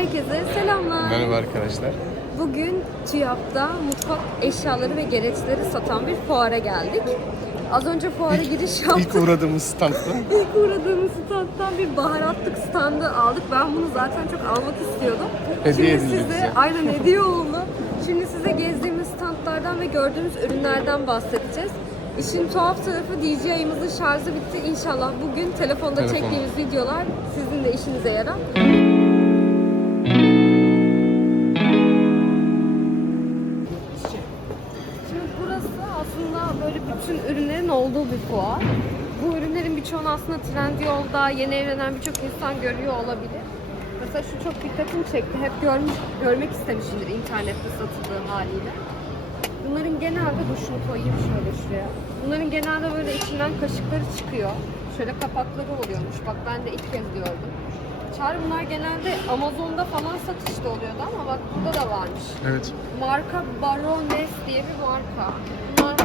Herkese selamlar. Merhaba arkadaşlar. Bugün TÜYAP'ta mutfak eşyaları ve gereçleri satan bir fuara geldik. Az önce fuara giriş yaptık. İlk uğradığımız standta. İlk uğradığımız standtan bir baharatlık standı aldık. Ben bunu zaten çok almak istiyordum. Hediye Şimdi size bize. aynen hediye oldu. Şimdi size gezdiğimiz standlardan ve gördüğümüz ürünlerden bahsedeceğiz. İşin tuhaf tarafı DJ yayımızın şarjı bitti. İnşallah bugün telefonda Telefon. çektiğimiz videolar sizin de işinize yarar. Bütün ürünlerin olduğu bir fuar. Bu ürünlerin birçoğunu aslında Trendyol'da yeni evlenen birçok insan görüyor olabilir. Mesela şu çok dikkatimi çekti. Hep görmüş, görmek istemişimdir internette satıldığı haliyle. Bunların genelde dur şunu koyayım şöyle şuraya. Bunların genelde böyle içinden kaşıkları çıkıyor. Şöyle kapakları oluyormuş. Bak ben de ilk kez gördüm. Çağrı bunlar genelde Amazon'da falan satışta oluyordu ama bak burada da varmış. Evet. Marka Baroness diye bir marka. Bunlar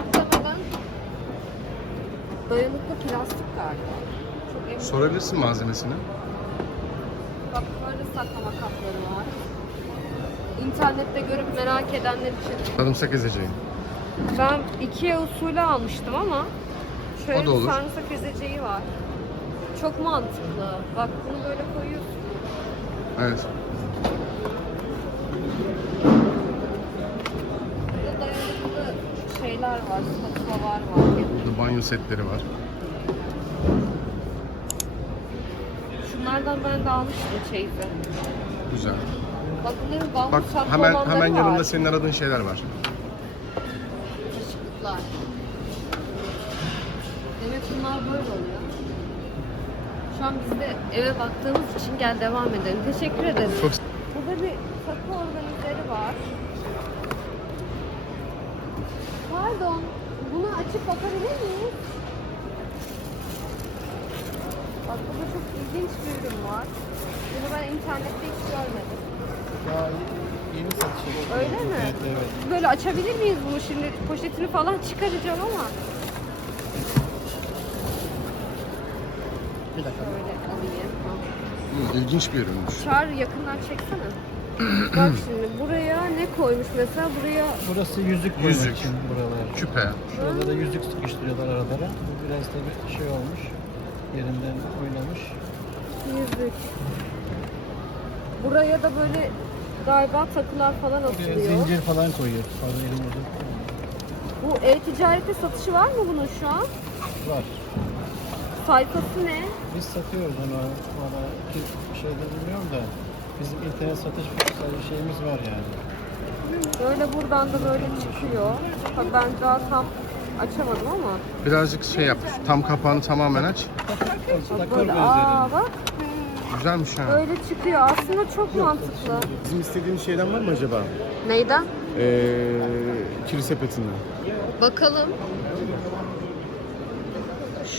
dayanıklı plastik galiba. Çok emin Sorabilirsin malzemesini. Bak böyle saklama kapları var. İnternette görüp merak edenler için. Sarımsak ezeceğim. Ben Ikea usulü almıştım ama şöyle O da olur. bir sarımsak ezeceği var. Çok mantıklı. Bak bunu böyle koyuyorsun. Evet. Burada dayanıklı şeyler var, spatulalar var. Burada banyo setleri var. Şunlardan ben de almıştım çeyizi. Güzel. Bak bunların bambu Bak saplı hemen olanları hemen var. yanında senin aradığın şeyler var. Kaşıklıklar. Demek bunlar böyle oluyor. Şu an biz de eve baktığımız için gel devam edelim. Teşekkür ederim. Çok Burada bir takı organizeri var. Pardon. Bunu açıp bakabilir miyiz? Bak burada çok ilginç bir ürün var. Bunu ben internette hiç görmedim. Daha yeni satışıyor. Öyle mi? Evet, evet. Böyle açabilir miyiz bunu şimdi? Poşetini falan çıkaracağım ama. Bir dakika. Şöyle alayım. Hı, ilginç bir ürünmüş. Çağır yakından çeksene. Bak şimdi buraya ne koymuş mesela buraya Burası yüzük koymak Yüzük. için buralar. Küpe. Şuralara yüzük sıkıştırıyorlar aralara. Bu biraz da bir şey olmuş. Yerinden oynamış. yüzük. Buraya da böyle galiba takılar falan Buraya asılıyor. zincir falan koyuyor. Fazla elimizde Bu e-ticarette satışı var mı bunun şu an? var. Sayfası ne? Biz satıyoruz onu. Valla ki şeyde bilmiyorum da bizim internet satış şeyimiz var yani. Böyle buradan da böyle çıkıyor. Tabii ben daha tam açamadım ama. Birazcık şey yap. Tam kapağını tamamen aç. Takır Böyle aa bak Güzelmiş ha. böyle çıkıyor. Aslında çok mantıklı. Bizim istediğimiz şeyden var mı acaba? Neyden? Ee, kiri sepetinden. Bakalım.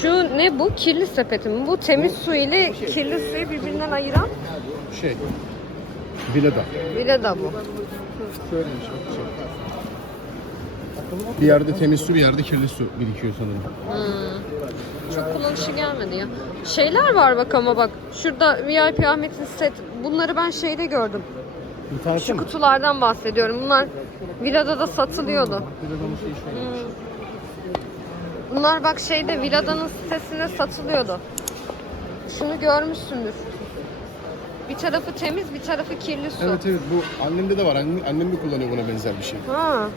Şu ne bu? Kirli sepeti mi? Bu temiz su ile kirli suyu birbirinden ayıran Şey, vilada. bile de bu. Şöyle bir şey. Bir yerde temiz su, bir yerde kirli su birikiyor sanırım. Çok kullanışı gelmedi ya. Şeyler var bak ama bak. Şurada VIP Ahmet'in set. Bunları ben şeyde gördüm. İnternette Şu mi? kutulardan bahsediyorum. Bunlar Vila'da da satılıyordu. Şöyle. Bunlar bak şeyde Vila'danın sitesinde satılıyordu. Şunu görmüşsündür. Bir tarafı temiz, bir tarafı kirli su. Evet evet bu annemde de var. Annem, annem de kullanıyor buna benzer bir şey. Ha,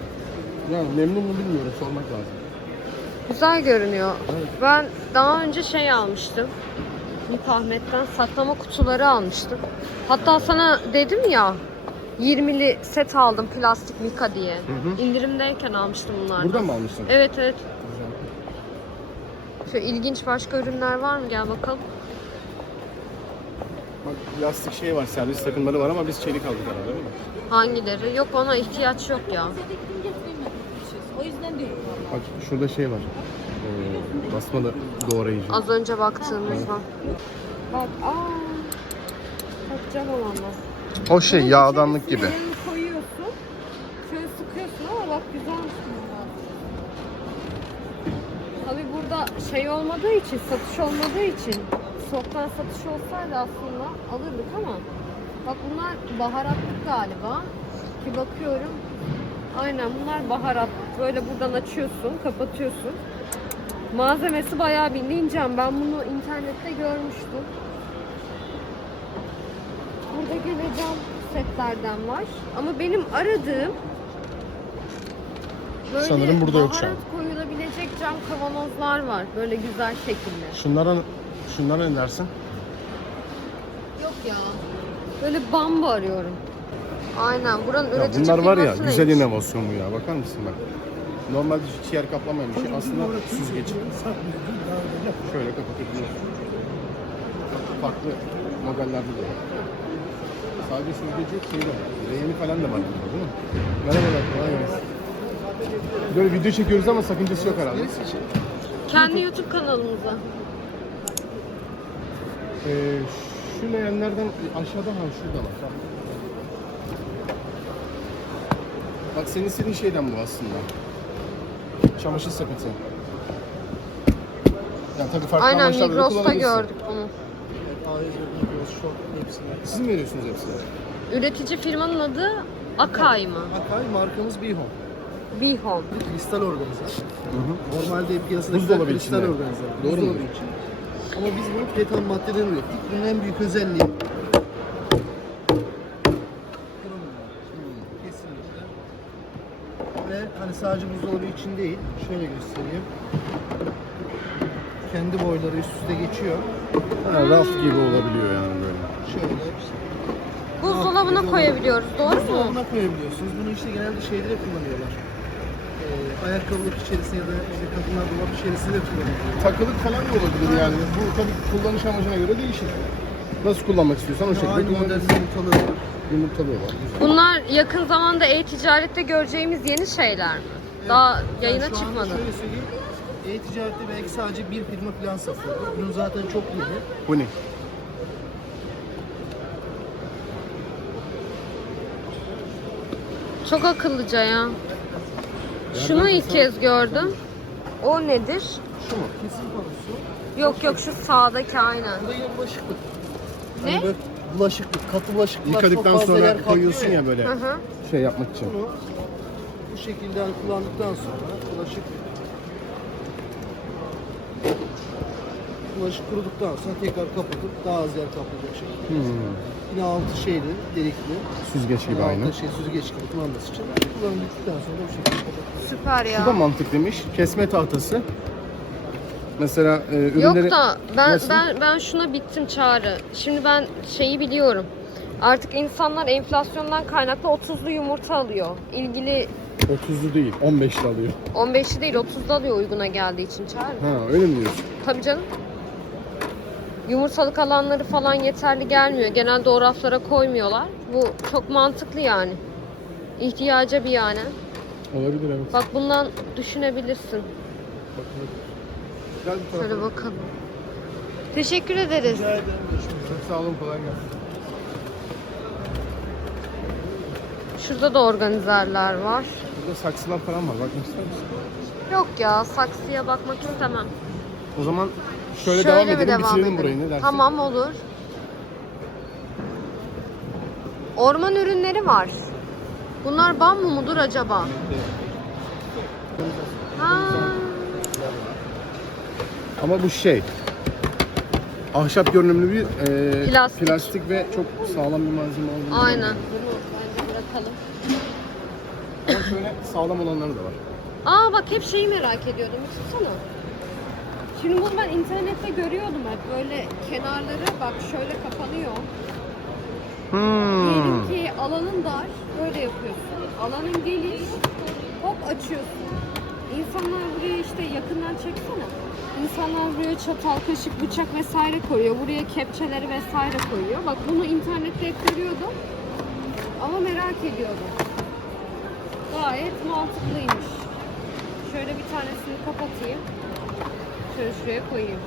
Yani memnun mu bilmiyorum sormak lazım. güzel görünüyor. Ben daha önce şey almıştım. Nip Ahmet'ten saklama kutuları almıştım. Hatta sana dedim ya 20'li set aldım plastik Mika diye. hı. İndirimdeyken almıştım bunlardan. Buradan mı almışsın? Evet evet. Güzel. Şöyle ilginç başka ürünler var mı? Gel bakalım. Bak lastik şey var, servis takımları var ama biz çelik aldık herhalde değil mi? Hangileri? Yok ona ihtiyaç yok ya. Bak şurada şey var. Ee, basmalı doğrayıcı. Az önce baktığımızdan. Bak aa. Çok cam olanlar. O şey yağdanlık gibi. İçerisine elini koyuyorsun. Şöyle sıkıyorsun ama bak güzelmiş bunlar. Tabi burada şey olmadığı için, satış olmadığı için Stoktan satış olsaydı aslında alırdık ama Bak bunlar baharatlık galiba. Ki bakıyorum. Aynen bunlar baharatlık. Böyle buradan açıyorsun, kapatıyorsun. Malzemesi bayağı bildiğin cam. Ben bunu internette görmüştüm. Burada gene cam setlerden var. Ama benim aradığım böyle Sanırım burada yok şu an. baharat koyulabilecek cam kavanozlar var. Böyle güzel şekilde. Şunlara, şunlara ne dersin? Yok ya. Böyle bambu arıyorum. Aynen buranın Ya üretici bunlar var ya firması güzel neymiş? inovasyon bu ya. Bakar mısın bak. Normalde hiç yer kaplamayan bir şey. Aslında süzgeç. Şöyle kapatabiliyorsun. Farklı modellerde de var. Sadece süzgeci yok şey de var. Leğeni falan da var burada değil mi? Merhabalar kolay gelsin. Böyle video çekiyoruz ama sakıncası yok herhalde. Kendi YouTube kanalımıza. Ee, şu leğenlerden aşağıda ha şurada var. Bak senin istediğin şeyden bu aslında. Çamaşır sepeti. Yani tabii farklı Aynen amaçlarda da Migros'ta kullanabilirsin. gördük bunu. A101, Migros, Shop hepsini. Siz mi veriyorsunuz hepsini? Üretici firmanın adı Akai mı? Akai markamız Bihom. Bihom. Kristal organize. Hı hı. Normalde piyasadaki Buzdolabı kristal içinde. organize. Doğru Buzdolabı mu? Ama biz bunu pet ham maddeden ürettik. Bunun en büyük özelliği. Kesinlikle. Ve hani sadece buzdolabı için değil, şöyle göstereyim. Kendi boyları üst üste geçiyor. Ha, raf gibi olabiliyor yani böyle. Şöyle. Buzdolabına buzdolabı. koyabiliyoruz doğru mu? Buzdolabına koyabiliyorsunuz. Bunu işte genelde şeylere kullanıyorlar. Ee, ayakkabılık içerisinde ya da işte kadınlar dolap içerisinde kullanıyorlar. Takılık falan da olabilir yani. Bu tabii kullanış amacına göre değişir. Nasıl kullanmak istiyorsan o şekilde Aynı model kullanabilirsin. yumurtaları var. Güzel. Bunlar yakın zamanda e-ticarette göreceğimiz yeni şeyler mi? Daha Yani yayına şu anda çıkmadı. Şöyle söyleyeyim. E-ticarette belki sadece bir firma falan satıyordu. Bunun zaten çok yeni. Bu ne? Çok akıllıca ya. Şunu ilk kez gördüm. O nedir? Şu mu? Kesim panosu. Yok yok şu sağdaki aynen. Bu da yine bulaşıklık. Ne? Böyle bulaşıklık, katı bulaşıklar çok Yıkadıktan sonra koyuyorsun ya böyle Hı hı. şey yapmak için. Bunu bu şekilde kullandıktan sonra bulaşık bulaşık kuruduktan sonra tekrar kapatıp daha az yer kaplayacak şekilde. Hmm. Yine altı şeyli, delikli. Süzgeç gibi aynı. Altı şey süzgeç gibi kumandası için. Kullanım bittikten sonra bu şekilde kapatıyoruz. Süper Bu da ya. mantıklıymış. Kesme tahtası. Mesela e, ürünleri... Yok da ben Nasıl? ben ben şuna bittim çağrı. Şimdi ben şeyi biliyorum. Artık insanlar enflasyondan kaynaklı 30'lu yumurta alıyor. İlgili 30'lu değil, 15'li alıyor. 15'li değil 30'da alıyor uyguna geldiği için çağrı. Ha öyle mi diyorsun? Tabii canım. Yumurtalık alanları falan yeterli gelmiyor. Genelde o raflara koymuyorlar. Bu çok mantıklı yani. İhtiyaca bir yani. Olabilir evet. Bak bundan düşünebilirsin. Gel bir tarafa. Şöyle bakalım. Teşekkür ederiz. Rica ederim. Çok sağ olun, kolay gelsin. Şurada da organizerler var. Burada saksılar falan var, bakmak ister misin? Yok ya saksıya bakmak istemem. O zaman şöyle, devam mi edelim, devam bitirelim edelim? burayı ne dersin? Tamam olur. Orman ürünleri var. Bunlar bambu mudur acaba? Ha. Ama bu şey, ahşap görünümlü bir e, Plastik. plastik ve çok sağlam bir malzeme olduğunu Aynen. Bunu bence bırakalım. Ama şöyle sağlam olanları da var. Aa bak hep şeyi merak ediyordum. Bir tutsana. Şimdi bunu ben internette görüyordum hep. Böyle kenarları bak şöyle kapanıyor. Hmm. Diyelim ki alanın dar. Böyle yapıyorsun. Alanın geniş. Hop açıyorsun. İnsanlar buraya işte yakından çeksene. İnsanlar buraya çatal, kaşık, bıçak vesaire koyuyor. Buraya kepçeleri vesaire koyuyor. Bak bunu internette hep görüyordum. Ama merak ediyordum. Gayet mantıklıymış. Şöyle bir tanesini kapatayım. Şöyle şuraya koyayım.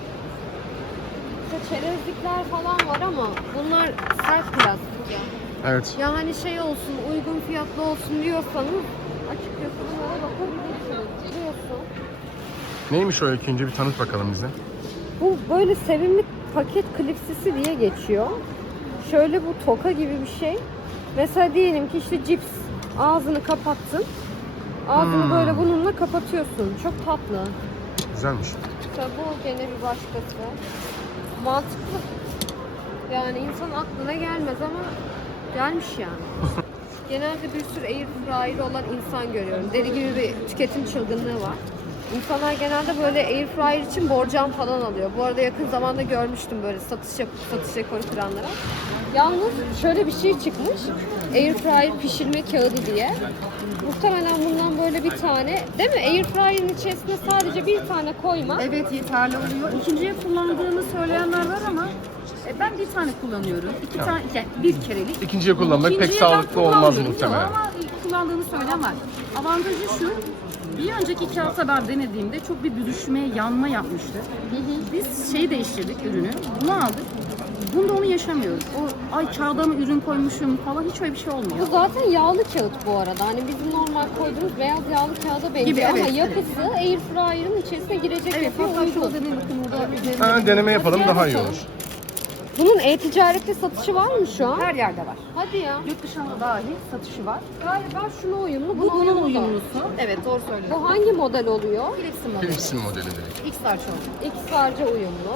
İşte çerezlikler falan var ama bunlar sert plastik ya. Evet. Ya hani şey olsun, uygun fiyatlı olsun diyorsanız açıkçası bunlara bakabilirsiniz. Biliyorsun. Neymiş o ikinci bir tanıt bakalım bize. Bu böyle sevimli paket klipsisi diye geçiyor. şöyle bu toka gibi bir şey. Mesela diyelim ki işte cips ağzını kapattın. Ağzını Hmm. böyle bununla kapatıyorsun. Çok tatlı. Güzelmiş. İşte bu gene bir başkası. Mantıklı. Yani insan aklına gelmez ama gelmiş yani. Genelde bir sürü air fryer olan insan görüyorum. Deli gibi bir tüketim çılgınlığı var. İnsanlar genelde böyle air fryer için borcam falan alıyor. Bu arada yakın zamanda görmüştüm böyle satış yap satış rekoru kıranlara. Yalnız şöyle bir şey çıkmış. Air fryer pişirme kağıdı diye. Muhtemelen bundan böyle bir tane, değil mi? Air fryer'ın içerisine sadece bir tane koyma. Evet yeterli oluyor. İkinciye kullandığını söyleyenler var ama e, ben bir tane kullanıyorum. İki tane, yani bir kerelik. İkinciye kullanmak pek ben sağlıklı olmaz kullanmıyorum. muhtemelen. Ama kullandığını söyleyen var. Avantajı şu, bir önceki iki hafta ben denediğimde çok bir büzüşme, yanma yapmıştı. Biz şey değiştirdik ürünü, bunu aldık. Bunda onu yaşamıyoruz. O ay kağıda mı ürün koymuşum falan hiç öyle bir şey olmuyor. Bu zaten yağlı kağıt bu arada. Hani bizim normal koyduğumuz beyaz yağlı kağıda benziyor Gibi, ama evet, yapısı air fryer'ın içerisine girecek Evet, yapıya hatta uygun. şurada burada üzerinde. Ha, deneme yapalım Hadi daha iyi olur. Bunun e-ticarette satışı var mı şu an? Her yerde var. Hadi ya. Yurt dışında dahi satışı var. Galiba şuna uyumlu, Bu bunun uyumlu. uyumlusu. Evet doğru söylüyorsun. Bu hangi model oluyor? Philips'in modeli. Philips'in modeli direkt. X-Large oldu. X'larca uyumlu.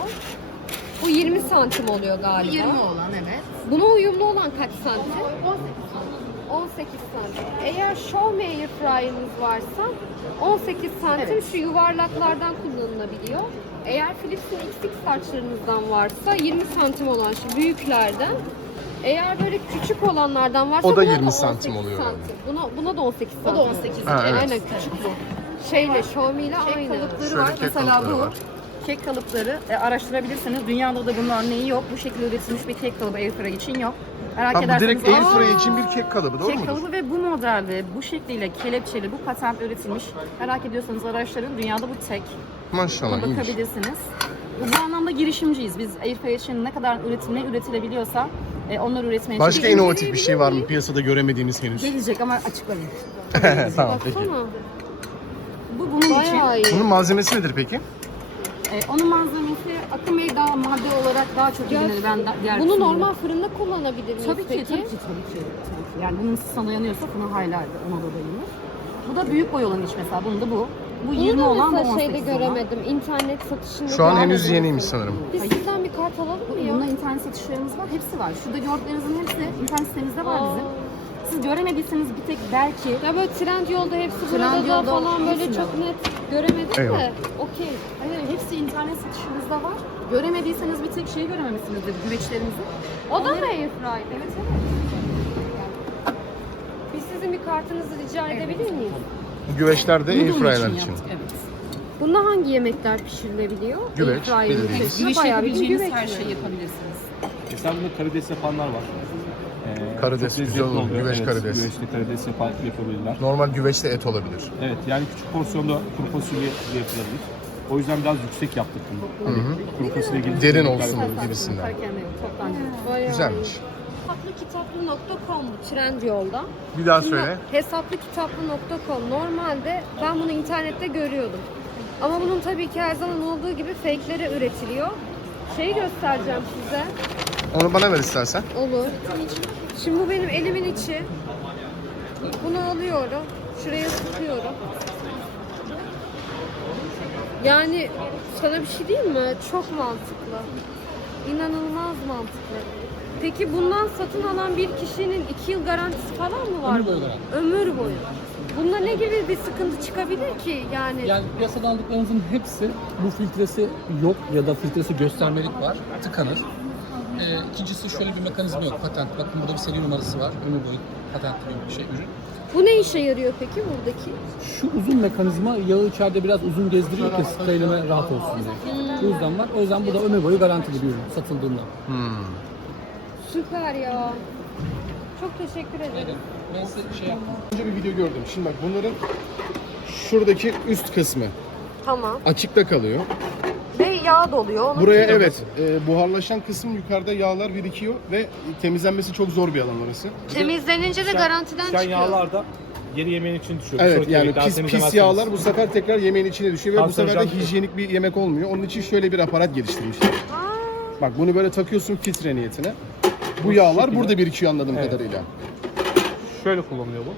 Bu 20 santim oluyor galiba. 20 olan evet. Buna uyumlu olan kaç santim? 18 santim. Eğer Xiaomi Air Fryer'ınız varsa 18 santim Evet. şu yuvarlaklardan kullanılabiliyor. Eğer Philips'in XX saçlarınızdan varsa 20 santim olan şu büyüklerden eğer böyle küçük olanlardan varsa O da buna 20 18 santim oluyor santim. Buna, buna da 18 O santim. da 18. Ha, evet. Aynen küçük bu. Şeyle Xiaomi ile Kek aynı. kalıpları Şöyle var. Mesela bu. var. Kek kalıpları e, araştırabilirsiniz. Dünyada da bunun örneği yok. Bu şekilde üretilmiş bir kek kalıbı airfryer için yok. Merak Ha, bu ederseniz direkt Aa, airfryer için bir kek kalıbı doğru Kek mudur? kalıbı ve bu modelde bu şekliyle kelepçeli bu patent üretilmiş. Merak ediyorsanız araştırın. Dünyada bu tek. Maşallah Buna iyiymiş. bakabilirsiniz. Bu anlamda girişimciyiz. Biz airfryer için ne kadar üretim ne üretilebiliyorsa e, onları üretmeye Başka çalışıyoruz. inovatif bir şey var mı piyasada göremediğimiz henüz? Gelecek ama açıklayayım. tamam peki. Bu bunun için. Bayağı iyi. Bunun malzemesi nedir peki? E, onun malzemesi Akın Bey daha madde olarak daha çok bilinir. Ben da, diğer Bunu kısmını- normal fırında kullanabilir miyiz Tabii ki, peki? tabii ki, tabii ki, tabii ki. Yani bunun sana yanıyorsa bunu haylardı, ona da dayanır. Bu da büyük boy olan iş mesela, bunun da bu. Bu Bunu 20 da olan, bu mesela 18 şeyde olan. göremedim. İnternet satışında Şu an henüz görmedim. yeniymiş sanırım. Biz Hayır. sizden bir kart alalım mı ya? Bunda internet satışlarımız var, hepsi var. Şurada gördüklerinizin hepsi internet sitemizde var Aa. Siz göremediyseniz bir tek belki Ya böyle trend yolda hepsi burada da Trendyol'da falan böyle çok net göremedim Eyvah. de. Okey. Evet, hepsi internet satışımızda var. Göremediyseniz bir tek şeyi görememişsinizdir, güveçlerimizi. O da mı Airfryer? Evet evet. Biz sizin bir kartınızı rica edebilir miyiz? Bu güveçler de Bunu da onun airfryer'lar için. yaptık, Evet. Bunda hangi yemekler pişirilebiliyor? Güveç, Airfryer'ın bildiğiniz. Güveç bayağı bir yapabileceğiniz güveç her mi? şeyi yapabilirsiniz. Mesela burada karides yapanlar var. Karides güzel olur, oluyor. güveç evet, karides. Güveçli karides yapa- yapabilirler. Normal güveçte et olabilir. Evet yani küçük porsiyonda kuru fasulye de yapılabilir. O yüzden biraz yüksek yaptık bunu. Hani kuru fasulye gibi Derin olsun gibisinden. Güzelmiş. Hesaplıkitaplı.com bu trend yolda. Bir daha Şimdi söyle. Hesaplıkitaplı.com normalde ben bunu internette görüyordum. Ama bunun tabii ki her zaman olduğu gibi fake'leri üretiliyor. Şeyi göstereceğim size. Onu bana ver istersen. Olur. Şimdi bu benim elimin içi. Bunu alıyorum. Şuraya sıkıyorum. Yani sana bir şey diyeyim mi? Çok mantıklı. İnanılmaz mantıklı. Peki bundan satın alan bir kişinin 2 yıl garantisi falan mı var? Ömür boyu Ömür boyu. Bunda ne gibi bir sıkıntı çıkabilir ki? Yani, Yani piyasada aldıklarımızın hepsi bu filtresi yok ya da filtresi göstermelik var, tıkanır. Ee, ikincisi şöyle bir mekanizma yok, patent. Bakın burada bir seri numarası var, ömür boyu patentli bir şey ürün. bu ne işe yarıyor peki buradaki? Şu uzun mekanizma yağı içeride biraz uzun gezdiriyor ki spreyleme rahat olsun diye. Bu yüzden var. O yüzden bu da ömür boyu garantili bir ürün satıldığında. Süper ya. Çok teşekkür ederim. Ben size şey yaptım. Önce bir video gördüm. Şimdi bak bunların şuradaki üst kısmı Tamam. açıkta kalıyor. Ve yağ doluyor. Onu Buraya evet e, buharlaşan kısım yukarıda yağlar birikiyor ve temizlenmesi çok zor bir alan orası. Temizlenince de garantiden Pişen çıkıyor. yağlar da geri yemeğin için düşüyor. Bir Evet sonraki yani daha pis pis temizlemezseniz- yağlar bu sefer tekrar yemeğin içine düşüyor ve bu sefer de Kanserojen- hijyenik bir yemek olmuyor. Onun için şöyle bir aparat geliştirmişler. Bak bunu böyle takıyorsun filtre niyetine. Bu yağlar burada birikiyor anladığım Evet. kadarıyla. Şöyle kullanılıyor bu.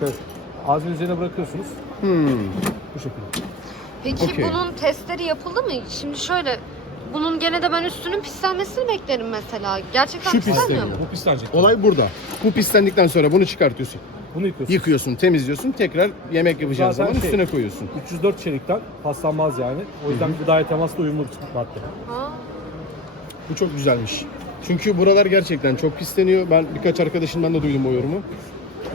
Şöyle ağzın üzerine bırakıyorsunuz. Hmm. Bu şekilde. Peki Okey. bunun testleri yapıldı mı? Şimdi şöyle bunun gene de ben üstünün pislenmesini beklerim mesela. Gerçekten Şu pislenmiyor pisleniyor. mu? Bu pislenecek. Olay burada. Bu pislendikten sonra bunu çıkartıyorsun. Bunu yıkıyorsun. Yıkıyorsun, temizliyorsun. Tekrar yemek yapacağın Zaten zaman şey- üstüne koyuyorsun. 304 çelikten paslanmaz yani. O yüzden gıdaya temasla uyumlu bir madde. Ha. Bu çok güzelmiş. Çünkü buralar gerçekten çok pisleniyor. Ben birkaç arkadaşımdan da duydum o yorumu.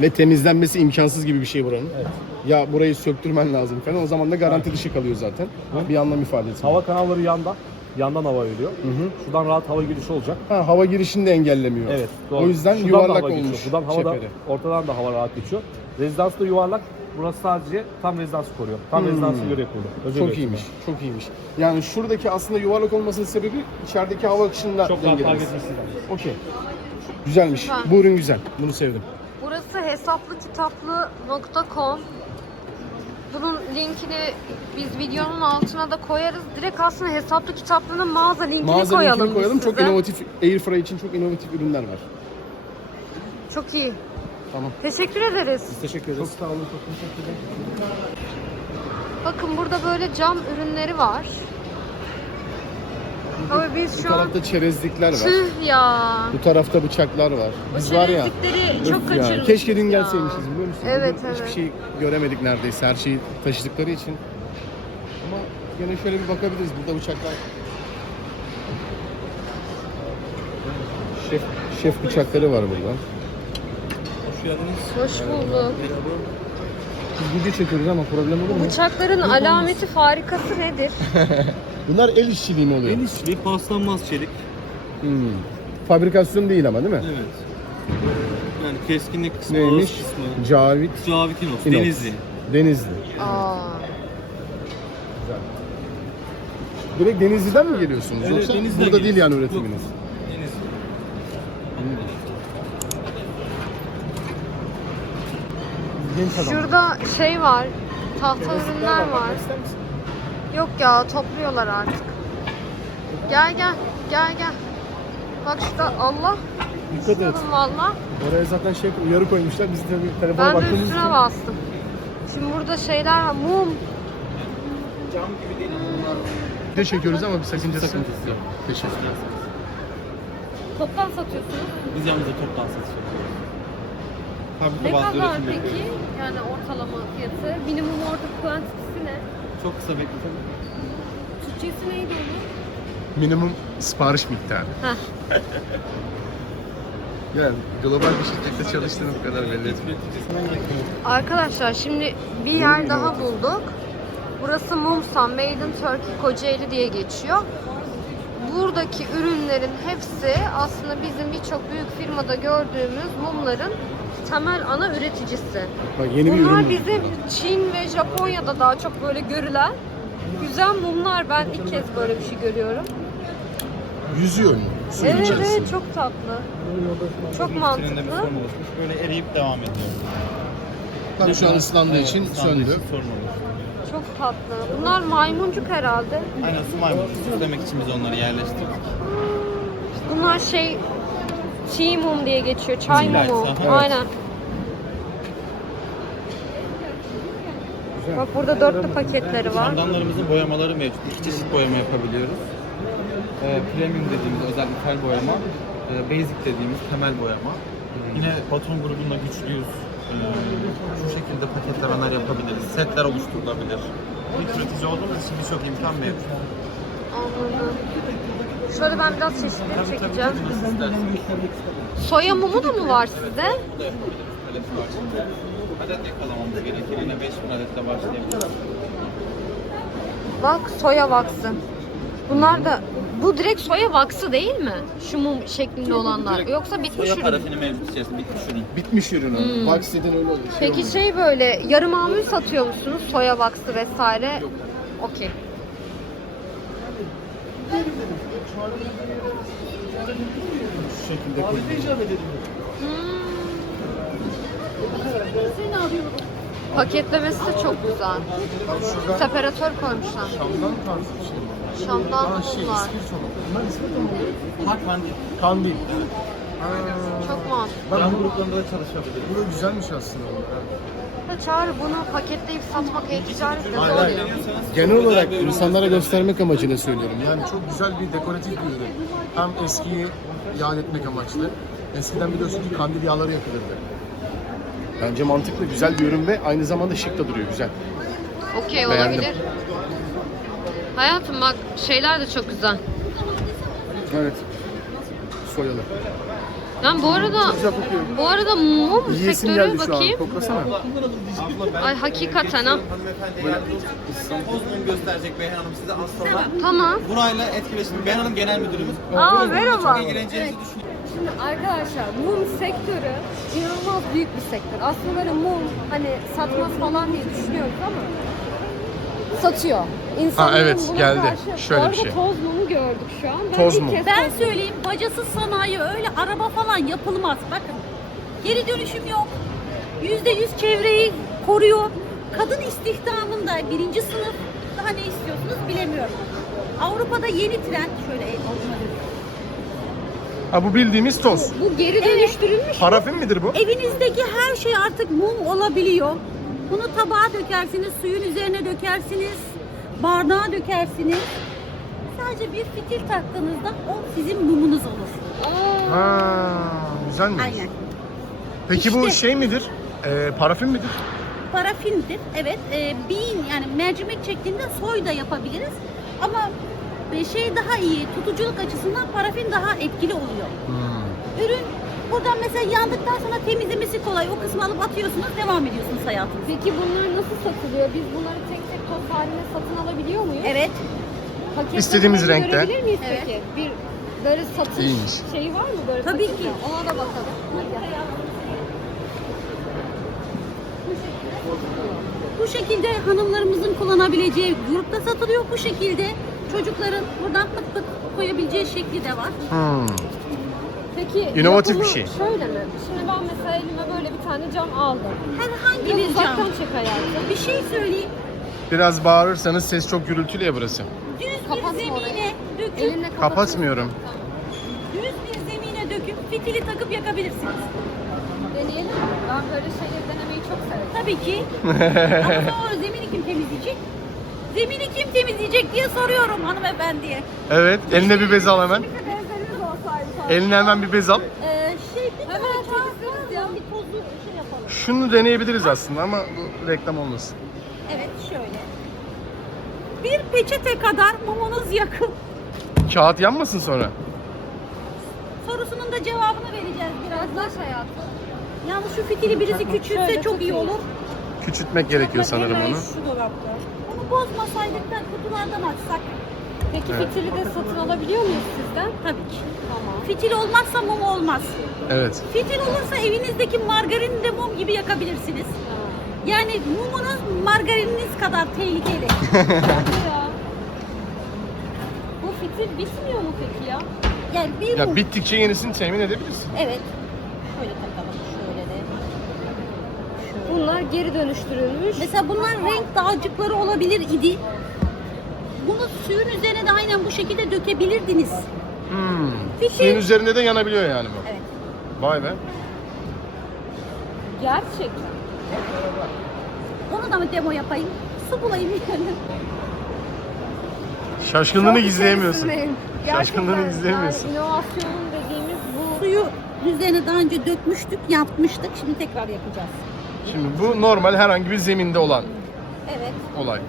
Ve temizlenmesi imkansız gibi bir şey buranın. Evet. Ya burayı söktürmen lazım falan. O zaman da garanti dışı kalıyor zaten. Bir anlam ifade etmiyor. Hava kanalları yanda. Yandan hava veriyor. Hı hı. Şuradan rahat hava girişi olacak. Ha, hava girişini de engellemiyor. Evet. O yüzden Şuradan da yuvarlak hava geçiyor. olmuş Buradan hava da, ortadan da hava rahat geçiyor. Rezidans da yuvarlak. Burası sadece tam rezidansı koruyor. Tam Hmm. rezidansı göre yapıldı. Özel Çok üretimden. iyiymiş, çok iyiymiş. Yani şuradaki aslında yuvarlak olmasının sebebi içerideki hava akışında Çok rahat fark dengelemesi. etmişsiniz. Okey. Güzelmiş. Ha. Bu ürün güzel. Bunu sevdim. Burası hesaplıkitaplı.com. Bunun linkini biz videonun altına da koyarız. Direkt aslında hesaplı kitaplığının mağaza linkini Mağaza koyalım. linkini koyalım. biz Çok size. inovatif, Airfry için çok inovatif ürünler var. Çok iyi. Tamam. Teşekkür ederiz. Teşekkür ederiz. Çok sağ olun. Çok teşekkür ederim. Bakın burada böyle cam ürünleri var. Ama biz Bu şu an tarafta çerezlikler var. tüh ya. Bu tarafta bıçaklar var. Biz var ya. çerezlikleri çok öf ya, Keşke dün ya. gelseymişiz biliyor musun? Evet, Bugün evet. Hiçbir şey göremedik neredeyse her şeyi taşıdıkları için. Ama yine şöyle bir bakabiliriz. Burada bıçaklar Şef, şef bıçakları var burada. Hoş bulduk. Biz video çekiyoruz ama problem olur mu? Bıçakların alameti farikası nedir? Bunlar el işçiliği mi oluyor? El işçiliği paslanmaz çelik. Hmm. Fabrikasyon değil ama değil mi? Evet. Yani keskinlik kısmı, Neymiş? ağız kısmı. Cavit Cavit inox, Inox. Denizli. Denizli. Aa. Direkt Denizli'den mi geliyorsunuz? Evet, Yoksa Denizli'den burada değil geliyoruz. yani üretiminiz? Denizli. Genç adam. Şurada şey var. Tahta ürünler var. Yok ya topluyorlar artık. Gel gel. Gel gel. Bak şurada Allah. Dikkat et. Valla. Oraya zaten şey uyarı koymuşlar. Biz tabii telefona Ben de baktığımız üstüne için- bastım. Şimdi burada şeyler var. Mum. Video çekiyoruz ama bir sakıncası yok. Teşekkür Toptan satıyorsunuz. Biz yalnızca toptan satıyoruz. Fabrika Ne kadar peki? Yani ortalama fiyatı. Minimum orta kuantitesi ne? Çok kısa bekletelim. Türkçesi neydi onun? Minimum sipariş miktarı. Heh. Yani global bir şirkette çalıştığını bu kadar belli etmiyor. Arkadaşlar şimdi bir yer daha bulduk. Burası Mumsan Made in Turkey Kocaeli diye geçiyor. Buradaki ürünlerin hepsi aslında bizim birçok büyük firmada gördüğümüz mumların temel ana üreticisi. Bak yeni bir Bunlar ürün. bizim Çin ve Japonya'da daha çok böyle görülen güzel mumlar. Ben ilk kez böyle bir şey görüyorum. Yüzüyor mu? Suyun Evet içerisinde. evet çok tatlı. Çok bir mantıklı. sorun oluşmuş. Böyle eriyip devam ediyor. Tabii şu an ıslandığı Evet, için ıslandığı söndü. için sorun olmuş. Çok tatlı. Bunlar maymuncuk herhalde. Aynen su maymun. Süslemek için biz onları yerleştirdik. Bunlar şey çiğ mum diye geçiyor. Çay Tea mumu. aha. Aynen. Bak burada dörtlü paketleri var. Şamdanlarımızın boyamaları mevcut. İki çeşit boyama yapabiliyoruz. Ee, premium dediğimiz özel ithal boyama, e, basic dediğimiz temel boyama. Yine baton grubunda güçlüyüz. Ee, şu şekilde paketlemeler yapabiliriz. Setler oluşturulabilir. İlk üretici olduğumuz için birçok imkan mevcut. Anladım. Şöyle ben biraz çeşitleri çekeceğim. Soya mumu da mı var sizde? Bu da yapabiliriz. Var şimdi. Adet yakalamamız gerekir. Yine 5000 adetle başlayabiliriz. Bak soya vaksı. Bunlar da bu direkt soya vaksı değil mi? Şu mum şeklinde olanlar. Yoksa bitmiş Soya ürün. parafini mevcut içerisinde bitmiş ürün. Bitmiş ürün o. Hmm. Vaxiden öyle oluyor. Şey Peki oluyor. şey böyle yarı mamul satıyor musunuz? Soya vaksı vesaire. Okey. Şu şekilde koyuyor. Paketlemesi de çok güzel. Separatör koymuşlar. şamdan tarzı bir şey var. Şam'dan Aa şey, buldular. ispirtolu. Bunlar ispirtolu mu? Ha kandil. Kandil. Çok mantıklı. Yan bu, gruplarında da çalışabiliriz. bu da güzelmiş aslında. Da Çağrı bunu paketleyip satmak e-ticaret de Hayır, zor hayır. ya. Genel olarak insanlara göstermek amacıyla söylüyorum. Yani çok güzel bir dekoratif bir ürün. Hem eskiyi yad etmek amaçlı. Eskiden biliyorsun ki kandil yağları yakılırdı. Bence mantıklı, güzel bir ürün ve aynı zamanda şık da duruyor, güzel. Okey Beğendim. olabilir. Hayatım bak şeyler de çok güzel. Evet. Soyalı. Ben bu arada Güzel kokuyor. bu arada mum Yiyesim sektörü geldi şu an. bakayım. Koklasana. Ay hakikaten ha. Pozunu gösterecek Beyhan Hanım size az sonra. Tamam. Burayla etkileşim. Beyhan Hanım genel müdürümüz. Aa merhaba. Çok ilgileneceğinizi düşünüyorum. Şimdi arkadaşlar mum sektörü inanılmaz büyük bir sektör. Aslında böyle mum hani satmaz falan diye düşünüyoruz ama satıyor. İnsanların Ha, evet, buna geldi. karşı- Şöyle bir şey. toz mumu gördük şu an. Ben Toz mum. kez Ben söyleyeyim bacasız sanayi öyle araba falan yapılmaz. Bakın geri dönüşüm yok. Yüzde yüz çevreyi koruyor. Kadın istihdamında birinci sınıf daha ne istiyorsunuz bilemiyorum. Avrupa'da yeni trend şöyle el. Ha bu bildiğimiz toz. Bu geri dönüştürülmüş. Parafin midir bu? Evinizdeki her şey artık mum olabiliyor. Bunu tabağa dökersiniz, suyun üzerine dökersiniz, bardağa dökersiniz. Sadece bir fitil taktığınızda o sizin mumunuz olur. Aa, Ha, güzelmiş. Aynen. Peki bu İşte. şey midir? Ee, parafin midir? parafindir. Evet, e, bean yani mercimek çektiğinde soy da yapabiliriz. Ama şey daha iyi, tutuculuk açısından parafin daha etkili oluyor. Ürün buradan mesela yandıktan sonra temizlemesi kolay. O kısmı alıp atıyorsunuz, devam ediyorsunuz hayatınıza. Peki bunlar nasıl satılıyor? Biz bunları tek tek toz haline satın alabiliyor muyuz? Evet. Paketlemelerini İstediğimiz renkte. Görebilir miyiz Evet. peki? Bir böyle satış İyiymiş. şeyi var mı böyle Tabii paketi? ki. Ona da bakalım. Hadi. Bu şekilde hanımlarımızın kullanabileceği grupta satılıyor. Bu şekilde çocukların buradan pıt pıt koyabileceği şekli de var. Hmm. Peki İnovatif yapımı bir şey. Şöyle mi? Şimdi ben mesela elime böyle bir tane cam aldım. Herhangi Biraz bir cam. uzaktan çek hayatım. Bir şey söyleyeyim. Biraz bağırırsanız ses çok gürültülü ya burası. Düz Kapatma bir orayı. zemine döküp Elinle kapat. Kapatmıyorum. düz bir zemine döküp fitili takıp yakabilirsiniz. Deneyelim mi? Ben böyle şeyleri denemeyi çok severim. Tabii ki. Ama sonra zemini kim temizleyecek? Zemini kim temizleyecek diye soruyorum hanımefendiye. Evet, eline bir bez al hemen. Benzeriniz olsaydı. Eline hemen bir bez al. Ee, şey bir Hemen tane temizleriz ya. bir tozu şey yapalım. Şunu deneyebiliriz aslında ama bu reklam olmasın. Evet şöyle. Bir peçete kadar mumunuz yakın. Kağıt yanmasın sonra. Sorusunun da cevabını vereceğiz biraz. Yaklaş hayatım. Yalnız şu fitili birisi küçülse Şöyle çok iyi olur. Küçültmek gerekiyor sanırım onu. Şu dolapta. Bozmasaydık da kutulardan açsak. Peki Evet. fitili de satın alabiliyor muyuz sizden? Tabii ki. Tamam. Fitil olmazsa mum olmaz. Evet. Fitil olursa evinizdeki margarini de mum gibi yakabilirsiniz. Yani mumunuz margarininiz kadar tehlikeli. Hadi ya. Bu fitil bitmiyor mu peki ya? Yani bir Ya mum. bittikçe yenisini temin edebilirsin. Evet. De. Şöyle. Bunlar geri dönüştürülmüş. Mesela bunlar renk dağcıkları olabilir idi. Bunu suyun üzerine de aynen bu şekilde dökebilirdiniz. Hmm. Fitil. Suyun üzerinde de yanabiliyor yani bu. Evet. Vay be. Gerçekten. Onu da mı demo yapayım? Su bulayım yerine. Şaşkınlığını Çok gizleyemiyorsun. içerisindeyim. Şaşkınlığını Gerçekten izleyemiyorsun. Yani inovasyonun dediğimiz bu. Suyu üzerine daha önce dökmüştük, yapmıştık. Şimdi tekrar yapacağız. Şimdi bu normal herhangi bir zeminde olan Evet. olay.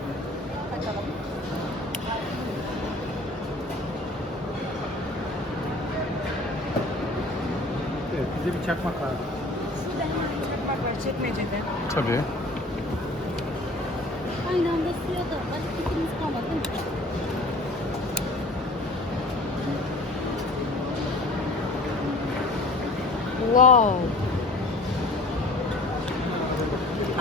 Evet, bize bir çakmak var. Şurada hemen bir çakmak var çekmecede. Tabii. Aynı anda suya da başka fikrimiz kalmadı değil mi? Wow.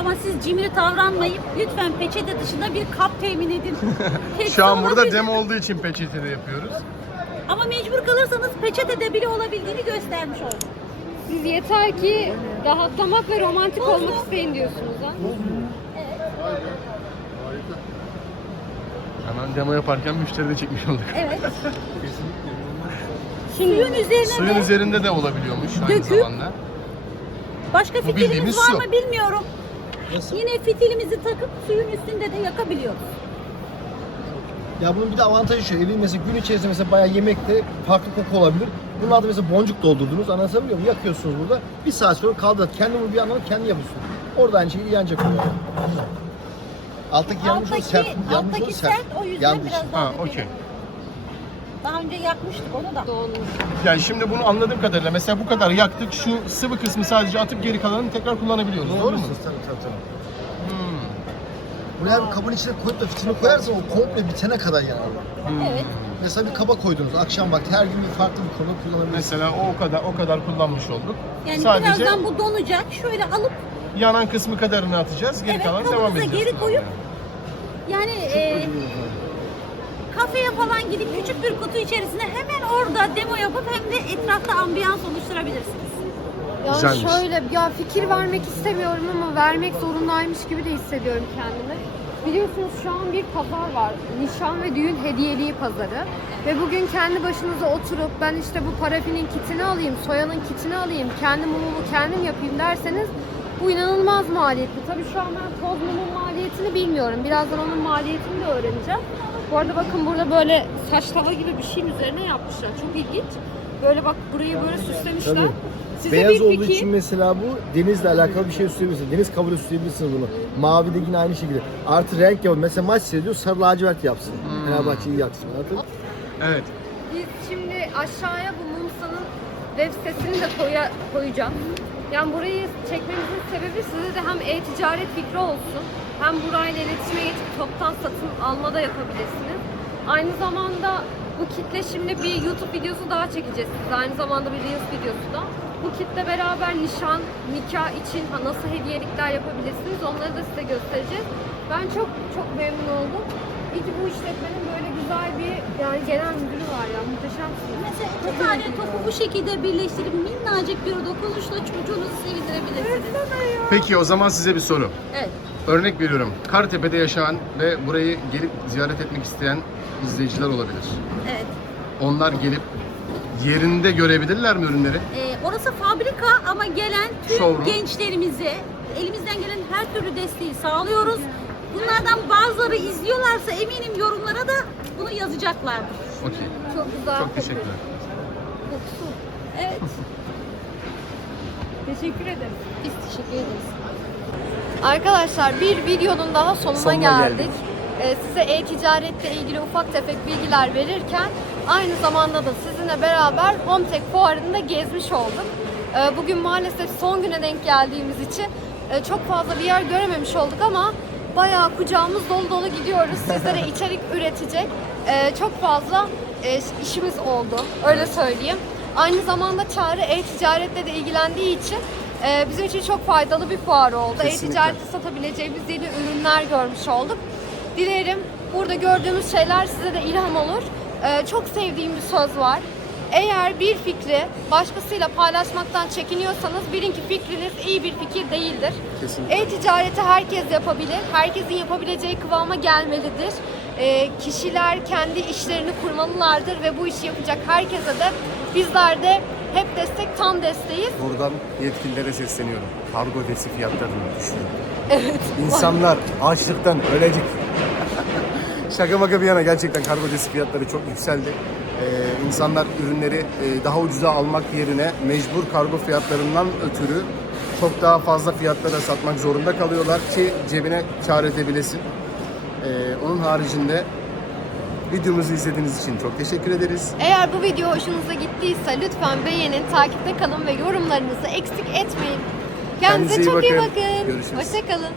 Ama siz cimri davranmayıp lütfen peçete dışında bir kap temin edin. Şu an burada demo olduğu için peçetede yapıyoruz. Ama mecbur kalırsanız peçetede bile olabildiğini göstermiş olduk. Siz yeter ki rahatlamak ve romantik olmak isteyin diyorsunuz ha. Hemen demo yaparken müşteri de çekmiş olduk. Evet. Suyun üzerine Suyun de üzerinde de olabiliyormuş aynı Döküp- zamanda. başka Bu bildiğimiz fitilimiz var su. mı bilmiyorum. Yine fitilimizi takıp suyun üstünde de yakabiliyoruz. Ya bunun bir de avantajı şu. Evin mesela gün içerisinde mesela bayağı yemekte farklı koku olabilir. Bunun altında mesela boncuk doldurdunuz. Anlatabiliyor muyum? Yakıyorsunuz burada. Bir saat sonra kaldı. Kendi bunu bir yandan kendi yapıyorsun. Orada aynı şey yanacak oluyor. Alttaki yanmış o Alttaki, sert. Yanmış alttaki o sert. sert o yüzden Yanmış. biraz daha Ha okey. Daha önce yakmıştık onu da. Donmuş. Yani şimdi bunu anladığım kadarıyla mesela bu kadar yaktık. Şu sıvı kısmı sadece atıp geri kalanını tekrar kullanabiliyoruz. Doğru mu? Tabii tabii tabii. Buraya bir kabın içine koyup da fitili koyarsan o komple bitene kadar yanar. Evet. Mesela bir kaba koydunuz akşam vakti her gün bir farklı bir konuda kullanabilirsiniz. Mesela o kadar o kadar kullanmış olduk. Yani Sadece birazdan bu donacak. Şöyle alıp yanan kısmı kadarını atacağız. Geri Evet, kalan kabımıza devam edeceğiz. geri koyup yani e, kafeye falan gidip küçük bir kutu içerisinde hemen orada demo yapıp hem de etrafta ambiyans oluşturabilirsiniz. Yani Güzelmiş. şöyle ya fikir vermek istemiyorum ama vermek zorundaymış gibi de hissediyorum kendimi. Biliyorsunuz şu an bir pazar var. Nişan ve düğün hediyeliği pazarı. Ve bugün kendi başınıza oturup ben işte bu parafinin kitini alayım, soyanın kitini alayım, kendi mumumu kendim yapayım derseniz bu inanılmaz maliyetli. Tabii şu an ben toz mumun maliyetini bilmiyorum. Birazdan onun maliyetini de öğreneceğim. Bu arada bakın burada böyle saç tava gibi bir şeyin üzerine yapmışlar. Çok ilginç. Böyle bak burayı böyle süslemişler. Tabii. Size Beyaz bir olduğu fikir. için mesela bu denizle alakalı bir şey süsleyebilirsiniz. Deniz kabuğuyla süsleyebilirsiniz bunu. Mavi de yine aynı şekilde. Artı renk yapın. Mesela maç seyrediyor sarı lacivert yapsın. Fenerbahçe'yi yaksın. Mı? Evet. Biz şimdi aşağıya bu Mumsa'nın web sitesini de koya, koyacağım. Yani burayı çekmemizin sebebi size de hem e-ticaret fikri olsun, hem burayla iletişime geçip toptan satın alma da yapabilirsiniz. Aynı zamanda bu kitle şimdi bir YouTube videosu daha çekeceğiz. Aynı zamanda bir Reels videosu da. Bu kitle beraber nişan, nikah için nasıl hediyelikler yapabilirsiniz onları da size göstereceğiz. Ben çok çok memnun oldum. İyi ki bu işletmenin güzel bir yani genel müdürü var ya muhteşemsiniz. Mesela iki tane topu bu şekilde birleştirip minnacık bir dokunuşla çocuğunuzu sevindirebilirsiniz. Peki o zaman size bir soru. Evet. Örnek veriyorum. Kartepe'de yaşayan ve burayı gelip ziyaret etmek isteyen izleyiciler olabilir. Evet. Onlar gelip yerinde görebilirler mi ürünleri? Ee, orası fabrika ama gelen tüm Showroom. gençlerimize elimizden gelen her türlü desteği sağlıyoruz. Bunlardan bazıları izliyorlarsa eminim yorumlara da bunu yazacaklardır. Okey. Çok güzel. Çok teşekkürler. kokusu. Evet. Teşekkür ederim. Biz teşekkür ederiz. Arkadaşlar bir videonun daha sonuna, geldik. Ee, size e-ticaretle ilgili ufak tefek bilgiler verirken aynı zamanda da sizinle beraber HomeTech fuarında gezmiş olduk. Ee, bugün maalesef son güne denk geldiğimiz için e, çok fazla bir yer görememiş olduk ama bayağı kucağımız dolu dolu gidiyoruz. Sizlere içerik üretecek e, çok fazla e, işimiz oldu. Öyle söyleyeyim. Aynı zamanda Çağrı e-ticaretle de ilgilendiği için e, bizim için çok faydalı bir fuar oldu. E-ticarette satabileceğimiz yeni ürünler görmüş olduk. Dilerim burada gördüğümüz şeyler size de ilham olur. E, çok sevdiğim bir söz var. Eğer bir fikri başkasıyla paylaşmaktan çekiniyorsanız bilin ki fikriniz iyi bir fikir değildir. E-ticareti herkes yapabilir. Herkesin yapabileceği kıvama gelmelidir. E, kişiler kendi işlerini kurmalılardır ve bu işi yapacak herkese de bizler de hep destek, tam desteğiz. Buradan yetkililere sesleniyorum. Kargo ödesi fiyatlarını düşürün. Evet. İnsanlar açlıktan ölecek. Şaka maka bir yana gerçekten kargo ödesi fiyatları çok yükseldi. Ee, insanlar ürünleri e, daha ucuza almak yerine mecbur kargo fiyatlarından ötürü çok daha fazla fiyatlara satmak zorunda kalıyorlar ki cebine kar edebilesin. Ee, onun haricinde videomuzu izlediğiniz için çok teşekkür ederiz. Eğer bu video hoşunuza gittiyse lütfen beğenin, takipte kalın ve yorumlarınızı eksik etmeyin. Kendinize, Kendinize iyi çok iyi bakın. bakın. Görüşürüz. Hoşçakalın.